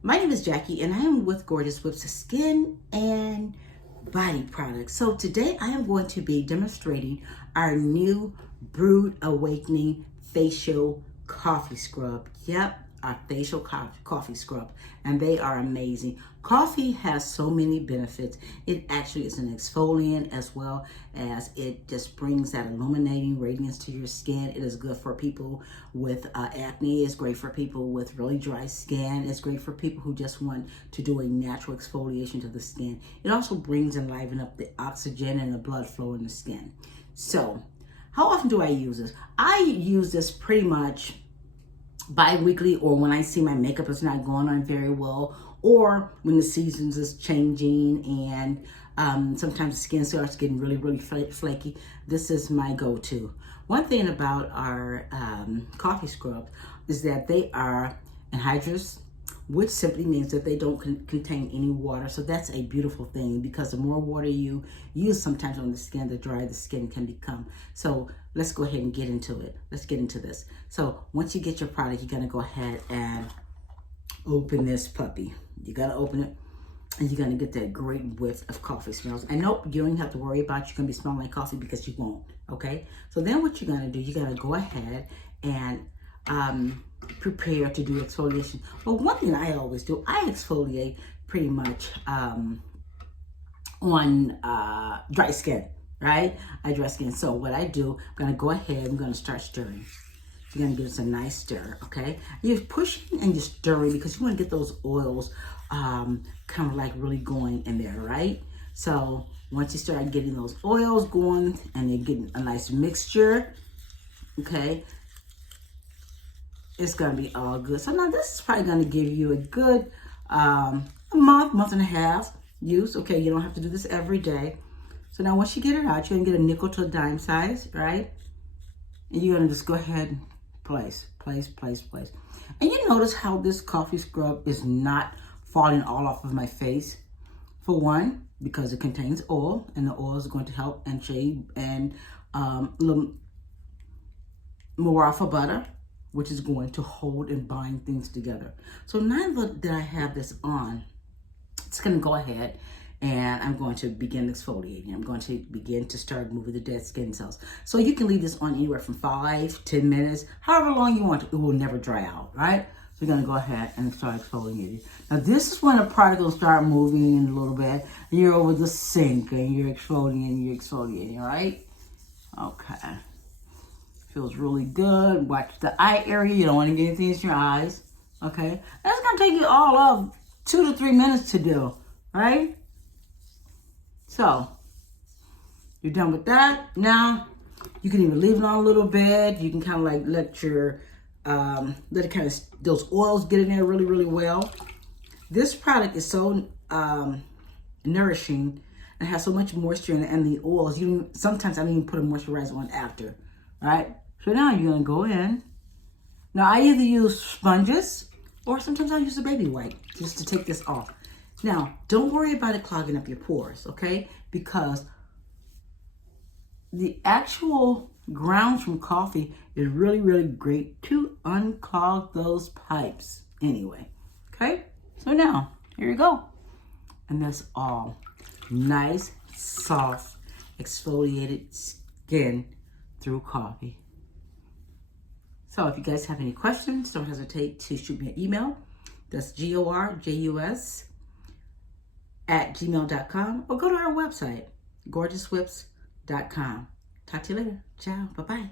My name is Jackie and I am with Gorgeous Whips Skin and Body Products. So today I am going to be demonstrating our new Brewed Awakening Facial Coffee Scrub. Yep, our facial coffee scrub. And they are amazing. Coffee has so many benefits. It actually is an exfoliant as well as it just brings that illuminating radiance to your skin. It is good for people with acne. It's great for people with really dry skin. It's great for people who just want to do a natural exfoliation to the skin. It also brings and liven up the oxygen and the blood flow in the skin. So, how often do I use this? I use this pretty much bi-weekly, or when I see my makeup is not going on very well, or when the seasons is changing and sometimes the skin starts getting really flaky. This is my go-to. One thing about our coffee scrub is that they are anhydrous, which simply means that they don't contain any water. So that's a beautiful thing, because the more water you use sometimes on the skin, the drier the skin can become. So let's go ahead and get into it. Let's get into this. So once you get your product, you're gonna go ahead and open this puppy. You gotta open it, and you're gonna get that great whiff of coffee smells. And nope, you don't have to worry about you're gonna be smelling like coffee, because you won't, okay? So then what you're gonna do, you gotta go ahead and prepare to do exfoliation. Well, one thing I always do, I exfoliate pretty much on dry skin, right? I dry skin. So what I do, I'm gonna go ahead, I'm gonna start stirring. You're gonna give this a nice stir, okay? You're pushing and you're stirring because you wanna get those oils kind of like really going in there, right? So once you start getting those oils going and you're getting a nice mixture, okay, it's gonna be all good. So now this is probably gonna give you a good a month and a half use. Okay, you don't have to do this every day. So now once you get it out, you're gonna get a nickel to a dime size, right? And you're gonna just go ahead and place. And you notice how this coffee scrub is not falling all off of my face. For one, because it contains oil, and the oil is going to help and shade and a little more off of butter, which is going to hold and bind things together. So now that I have this on, it's gonna go ahead and I'm going to begin exfoliating. I'm going to begin to start moving the dead skin cells. So you can leave this on anywhere from 5-10 minutes, however long you want. It will never dry out, right? So you're gonna go ahead and start exfoliating. Now this is when the product will start moving a little bit. And you're over the sink and you're exfoliating, right? Okay. Feels really good. Watch the eye area. You don't want to get anything in your eyes. Okay? That's going to take you all of 2 to 3 minutes to do. Right? So, you're done with that. Now, you can even leave it on a little bit. You can kind of like let your, let it kind of, those oils get in there really well. This product is so nourishing and has so much moisture in it, and the oils, sometimes I don't even put a moisturizer on after. Right? So now you're gonna go in. Now I either use sponges or sometimes I use a baby wipe just to take this off. Now, don't worry about it clogging up your pores, okay? Because the actual grounds from coffee is really great to unclog those pipes anyway, okay? So now, here you go. And that's all nice, soft, exfoliated skin through coffee. So if you guys have any questions, don't hesitate to shoot me an email. That's gorjus@gmail.com, or go to our website, gorgeouswhips.com. Talk to you later. Ciao. Bye-bye.